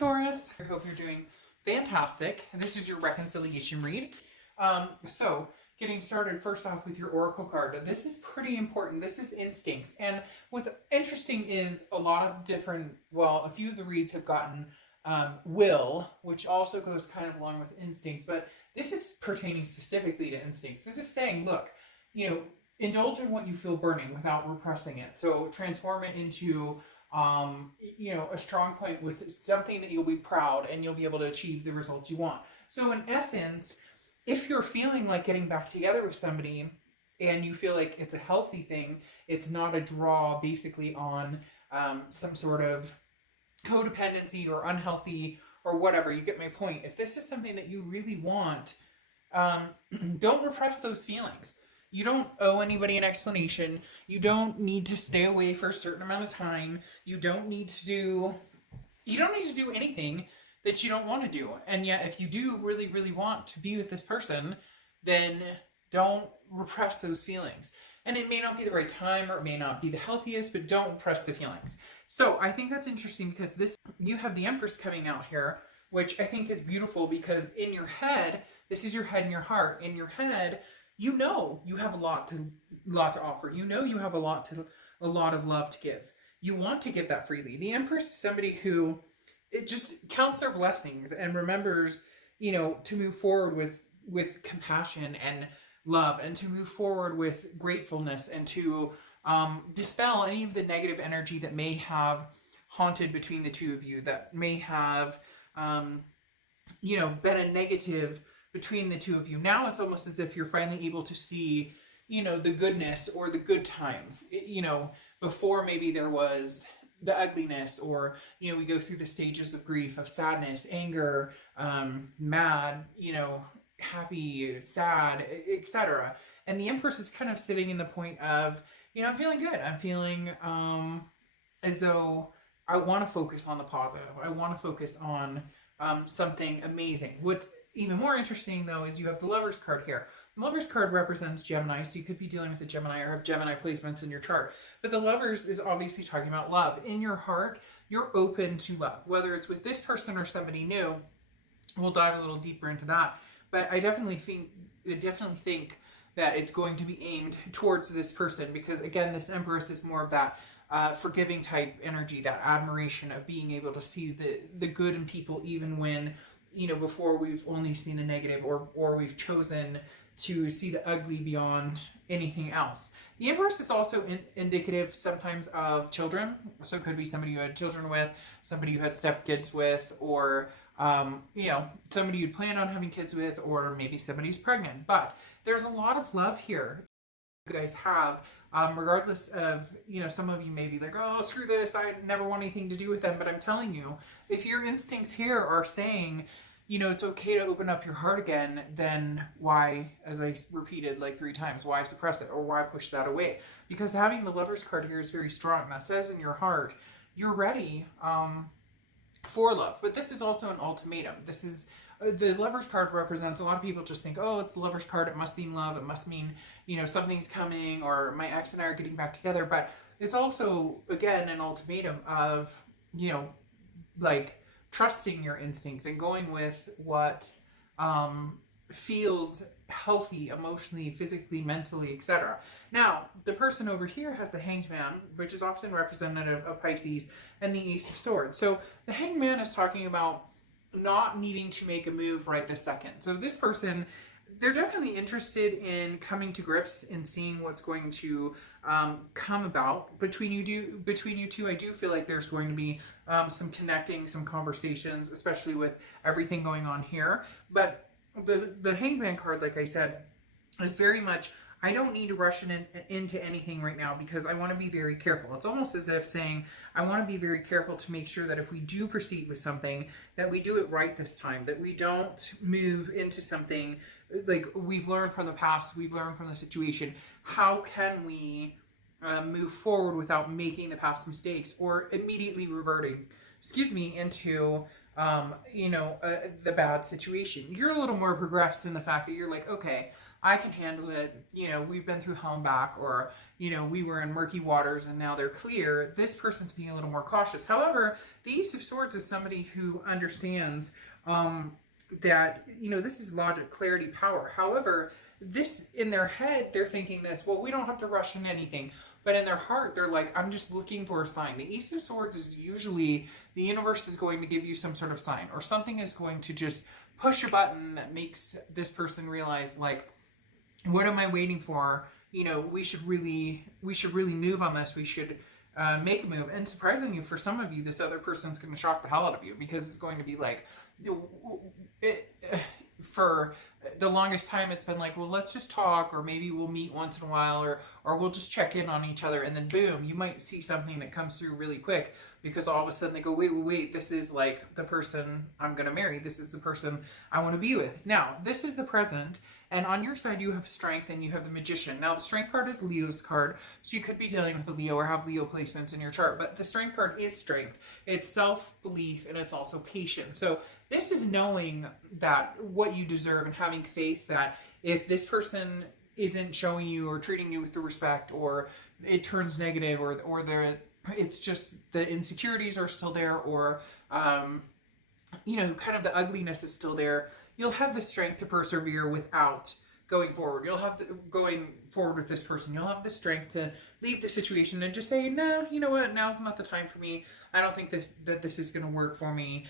Taurus, I hope you're doing fantastic. This is your reconciliation read. So getting started first off with your oracle card. This is pretty important. This is instincts. And what's interesting is a few of the reads have gotten will, which also goes kind of along with instincts, but this is pertaining specifically to instincts. This is saying, look, indulge in what you feel burning without repressing it. So transform it into a strong point with something that you'll be proud and you'll be able to achieve the results you want. So in essence, if you're feeling like getting back together with somebody and you feel like it's a healthy thing, it's not a draw basically on some sort of codependency or unhealthy or whatever, you get my point. If this is something that you really want, don't repress those feelings. You don't owe anybody an explanation. You don't need to stay away for a certain amount of time. You don't need to do anything that you don't want to do. And yet, if you do really, really want to be with this person, then don't repress those feelings. And it may not be the right time or it may not be the healthiest, but don't repress the feelings. So I think that's interesting because you have the Empress coming out here, which I think is beautiful because in your head, this is your head and your heart. In your head, you have a lot to offer. You have a lot of love to give. You want to give that freely. The Empress is somebody who it just counts their blessings and remembers, to move forward with compassion and love, and to move forward with gratefulness, and to dispel any of the negative energy that may have haunted between the two of you, that may have been a negative between the two of you. Now it's almost as if you're finally able to see, the goodness or the good times. Before maybe there was the ugliness, or, we go through the stages of grief, of sadness, anger, mad, happy, sad, etc. And the Empress is kind of sitting in the point of, I'm feeling good. I'm feeling as though I want to focus on the positive. I want to focus on something amazing. What's even more interesting, though, is you have the Lover's card here. The Lover's card represents Gemini, so you could be dealing with a Gemini or have Gemini placements in your chart. But the Lover's is obviously talking about love. In your heart, you're open to love, whether it's with this person or somebody new. We'll dive a little deeper into that. But I definitely think that it's going to be aimed towards this person because, again, this Empress is more of that forgiving type energy, that admiration of being able to see the good in people even when, before we've only seen the negative, or we've chosen to see the ugly beyond anything else. The Empress is also indicative sometimes of children. So it could be somebody you had children with, somebody you had stepkids with, or, somebody you'd plan on having kids with, or maybe somebody's pregnant. But there's a lot of love here you guys have, regardless of, some of you may be like, oh, screw this, I never want anything to do with them. But I'm telling you, if your instincts here are saying, it's okay to open up your heart again, then why, as I repeated like 3 times, why suppress it or why push that away? Because having the Lover's card here is very strong. That says in your heart, you're ready for love. But this is also an ultimatum. This is the Lover's card represents, a lot of people just think, oh, it's the Lover's card, it must mean love, it must mean, something's coming, or my ex and I are getting back together. But it's also, again, an ultimatum of, trusting your instincts and going with what feels healthy emotionally, physically, mentally, etc. Now, the person over here has the Hanged Man, which is often representative of Pisces, and the Ace of Swords. So the Hanged Man is talking about not needing to make a move right this second. So this person, they're definitely interested in coming to grips and seeing what's going to come about between you two. I do feel like there's going to be some connecting, some conversations, especially with everything going on here. But the Hanged Man card, like I said, is very much, I don't need to rush into anything right now because I want to be very careful. It's almost as if saying, I want to be very careful to make sure that if we do proceed with something, that we do it right this time, that we don't move into something like we've learned from the past, we've learned from the situation. How can we move forward without making the past mistakes or immediately reverting, into the bad situation? You're a little more progressed in the fact that you're like, okay, I can handle it. You know, we've been through hell and back, or, you know, we were in murky waters and now they're clear. This person's being a little more cautious. However, the Ace of Swords is somebody who understands that, you know, this is logic, clarity, power. However, this, in their head, they're thinking this, well, we don't have to rush in anything. But in their heart, they're like, I'm just looking for a sign. The Ace of Swords is usually the universe is going to give you some sort of sign, or something is going to just push a button that makes this person realize, like, what am I waiting for? You know, we should really move on this. We should make a move. And surprisingly, for some of you, this other person's going to shock the hell out of you, because it's going to be like, for the longest time, it's been like, well, let's just talk, or maybe we'll meet once in a while, or we'll just check in on each other. And then boom, you might see something that comes through really quick, because all of a sudden they go, wait, this is like the person I'm going to marry. This is the person I want to be with. Now, this is the present. And on your side, you have strength and you have the Magician. Now, the strength card is Leo's card. So you could be dealing with a Leo or have Leo placements in your chart. But the strength card is strength. It's self-belief, and it's also patience. So this is knowing that what you deserve, and having faith that if this person isn't showing you or treating you with the respect, or it turns negative, or it's just the insecurities are still there, or you know, kind of the ugliness is still there, you'll have the strength to persevere without going forward. You'll have going forward with this person. You'll have the strength to leave the situation and just say, no, you know what? Now's not the time for me. I don't think that this is going to work for me.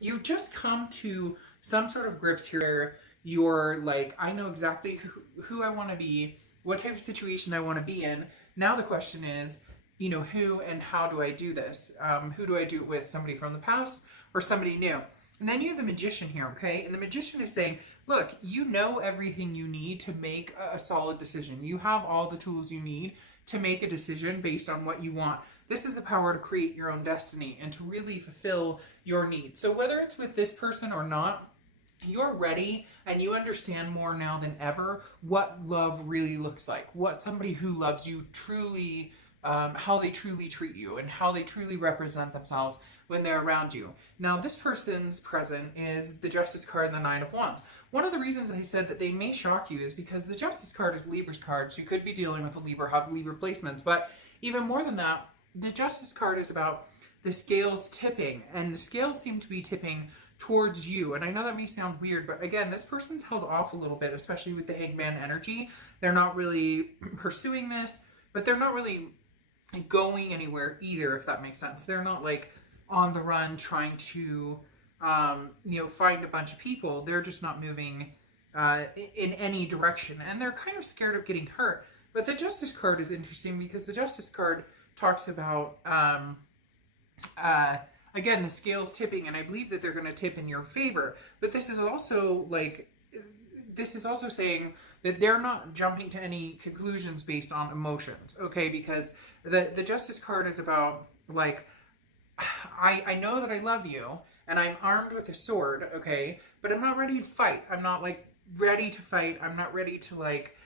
You've just come to some sort of grips here where you're like, I know exactly who I want to be, what type of situation I want to be in. Now the question is, you know, who and how do I do this? Who do I do it with? Somebody from the past or somebody new? And then you have the Magician here, okay? And the Magician is saying, look, you know everything you need to make a solid decision. You have all the tools you need to make a decision based on what you want. This is the power to create your own destiny and to really fulfill your needs. So whether it's with this person or not, you're ready, and you understand more now than ever what love really looks like, what somebody who loves you truly, how they truly treat you, and how they truly represent themselves when they're around you. Now, this person's present is the Justice card and the Nine of Wands. One of the reasons I said that they may shock you is because the Justice card is Libra's card, so you could be dealing with a Libra, have Libra placements. But even more than that, the Justice card is about the scales tipping, and the scales seem to be tipping towards you. And I know that may sound weird, but again, this person's held off a little bit, especially with the Hangman energy. They're not really pursuing this, but they're not really going anywhere either, if that makes sense. They're not like on the run trying to you know, find a bunch of people. They're just not moving in any direction, and they're kind of scared of getting hurt. But the Justice card is interesting because the Justice card talks about again, the scales tipping, and I believe that they're going to tip in your favor. But this is also like, this is also saying that they're not jumping to any conclusions based on emotions, okay? Because the Justice card is about, like, I know that I love you, and I'm armed with a sword, okay? But I'm not ready to fight. I'm not, like, ready to fight. I'm not ready to, like,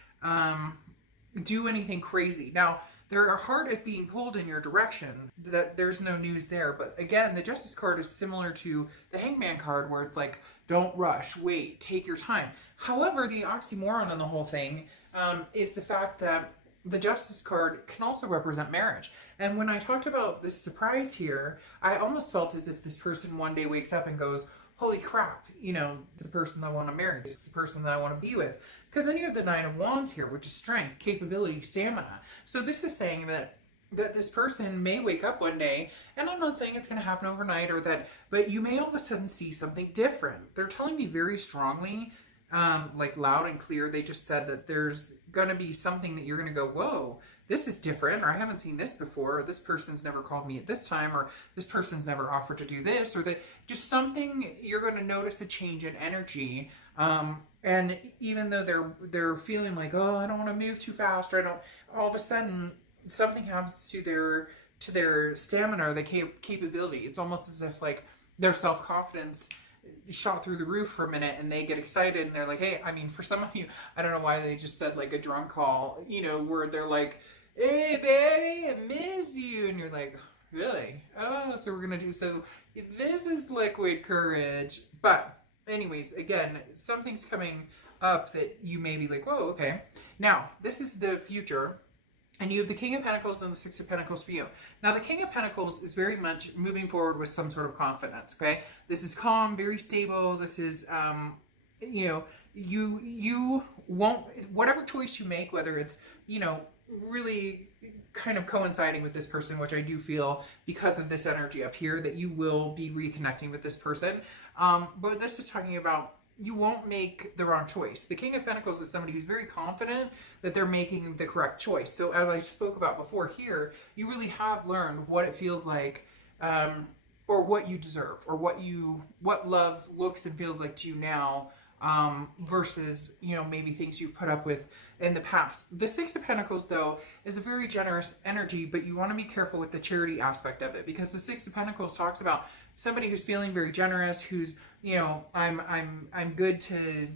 do anything crazy. Now, their heart is being pulled in your direction. There's no news there. But again, the Justice card is similar to the Hangman card, where it's like, don't rush, wait, take your time. However, the oxymoron on the whole thing is the fact that the Justice card can also represent marriage. And when I talked about this surprise here, I almost felt as if this person one day wakes up and goes, holy crap, you know, this is the person that I want to marry. This is the person that I want to be with. Because then you have the Nine of Wands here, which is strength, capability, stamina. So this is saying that this person may wake up one day, and I'm not saying it's going to happen overnight or that, but you may all of a sudden see something different. They're telling me very strongly, like loud and clear, they just said that there's going to be something that you're going to go, whoa, this is different, or I haven't seen this before, or this person's never called me at this time, or this person's never offered to do this, or that just something, you're going to notice a change in energy. And even though they're feeling like, oh, I don't want to move too fast, or I don't, all of a sudden something happens to their stamina or the capability. It's almost as if like their self-confidence shot through the roof for a minute, and they get excited, and they're like, hey, I mean, for some of you, I don't know why they just said like a drunk call, you know, where they're like, hey baby, I miss you, and you're like, really? Oh, so we're gonna do, so this is liquid courage. But anyways, again, something's coming up that you may be like, whoa, okay. Now, this is the future. And you have the King of Pentacles and the Six of Pentacles for you. Now, the King of Pentacles is very much moving forward with some sort of confidence, okay? This is calm, very stable. This is, you know, you won't, whatever choice you make, whether it's, you know, really kind of coinciding with this person, which I do feel because of this energy up here, that you will be reconnecting with this person. But this is talking about you won't make the wrong choice. The King of Pentacles is somebody who's very confident that they're making the correct choice. So as I spoke about before here, you really have learned what it feels like, or what you deserve, or what love looks and feels like to you now, versus, you know, maybe things you put up with in the past. The Six of Pentacles, though, is a very generous energy, but you want to be careful with the charity aspect of it, because the Six of Pentacles talks about somebody who's feeling very generous, who's, you know, I'm good to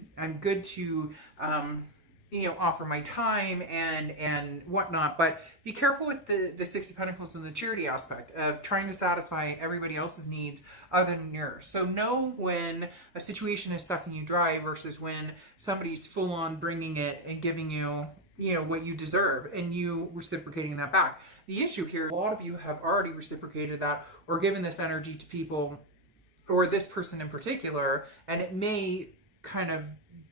you know, offer my time and whatnot. But be careful with the Six of Pentacles and the charity aspect of trying to satisfy everybody else's needs other than yours. So know when a situation is sucking you dry versus when somebody's full on bringing it and giving you, you know, what you deserve, and you reciprocating that back. The issue here, a lot of you have already reciprocated that or given this energy to people, or this person in particular, and it may kind of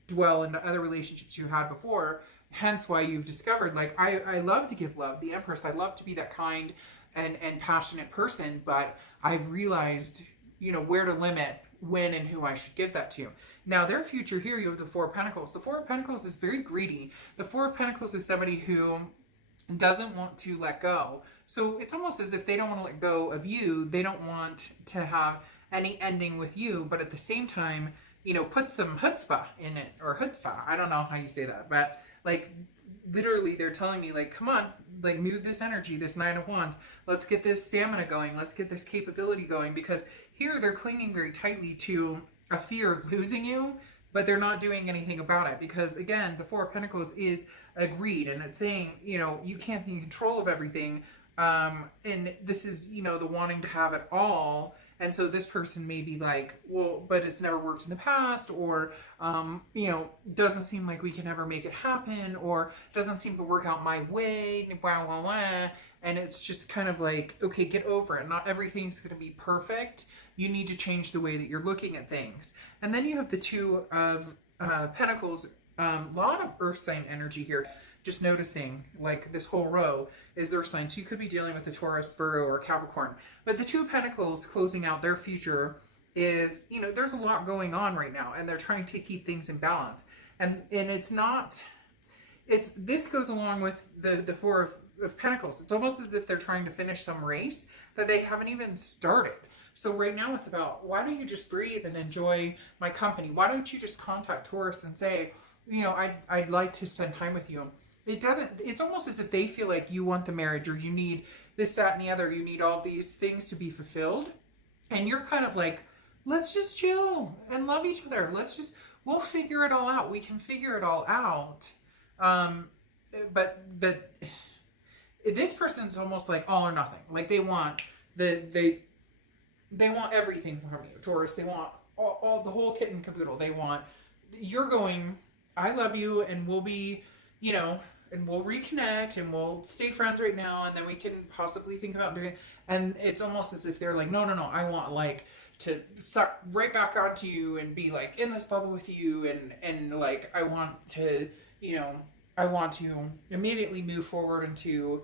dwell into other relationships you had before, hence why you've discovered, like, I love to give love, the Empress, I love to be that kind and passionate person, but I've realized, you know, where to limit when and who I should give that to. Now, their future here, you have the Four of Pentacles. The Four of Pentacles is very greedy. The Four of Pentacles is somebody who doesn't want to let go. So it's almost as if they don't want to let go of you. They don't want to have any ending with you, but at the same time, you know, put some chutzpah in it, or chutzpah. I don't know how you say that, but like literally they're telling me, like, come on, like, move this energy, this Nine of Wands. Let's get this stamina going. Let's get this capability going, because here they're clinging very tightly to a fear of losing you, but they're not doing anything about it, because again, the Four of Pentacles is a greed, and it's saying, you know, you can't be in control of everything. And this is, you know, the wanting to have it all. And so this person may be like, well, but it's never worked in the past, or, you know, doesn't seem like we can ever make it happen, or doesn't seem to work out my way, blah, blah, blah. And it's just kind of like, okay, get over it. Not everything's going to be perfect. You need to change the way that you're looking at things. And then you have the Two of Pentacles, a lot of earth sign energy here. Just noticing, like, this whole row is their sign. So you could be dealing with a Taurus, Virgo, or Capricorn. But the Two of Pentacles closing out their future is, you know, there's a lot going on right now, and they're trying to keep things in balance. And it's not, it's, this goes along with the Four of Pentacles. It's almost as if they're trying to finish some race that they haven't even started. So right now it's about, why don't you just breathe and enjoy my company? Why don't you just contact Taurus and say, you know, I'd like to spend time with you. It doesn't, it's almost as if they feel like you want the marriage, or you need this, that, and the other. You need all these things to be fulfilled. And you're kind of like, let's just chill and love each other. We'll figure it all out. We can figure it all out. But this person's almost like all or nothing. Like they want they want everything from you, Taurus. They want all the whole kit and caboodle. They want, you're going, I love you, and we'll be, you know, and we'll reconnect, and we'll stay friends right now, and then we can possibly think about doing it. And it's almost as if they're like, no, I want, like, to suck right back onto you and be like in this bubble with you, and like, I want to, you know, I want to immediately move forward into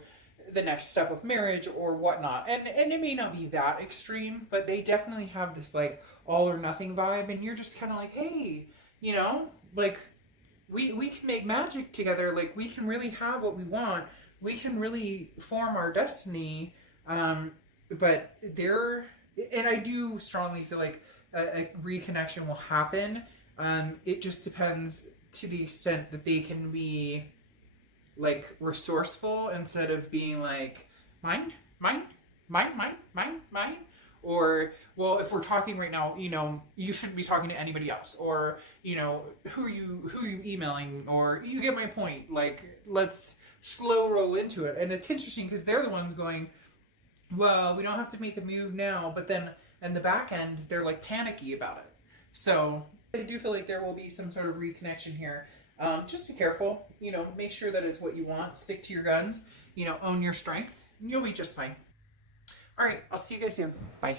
the next step of marriage or whatnot. And it may not be that extreme, but they definitely have this like all or nothing vibe, and you're just kind of like, hey, you know, like, we can make magic together. Like, we can really have what we want. We can really form our destiny. But there, and I do strongly feel like a reconnection will happen. It just depends to the extent that they can be like resourceful instead of being like, mine. Or, well, if we're talking right now, you know, you shouldn't be talking to anybody else. Or, you know, who are you emailing? Or, you get my point. Like, let's slow roll into it. And it's interesting because they're the ones going, well, we don't have to make a move now. But then in the back end, they're like panicky about it. So I do feel like there will be some sort of reconnection here. Just be careful, you know, make sure that it's what you want. Stick to your guns, you know, own your strength, and you'll be just fine. All right, I'll see you guys soon. Bye.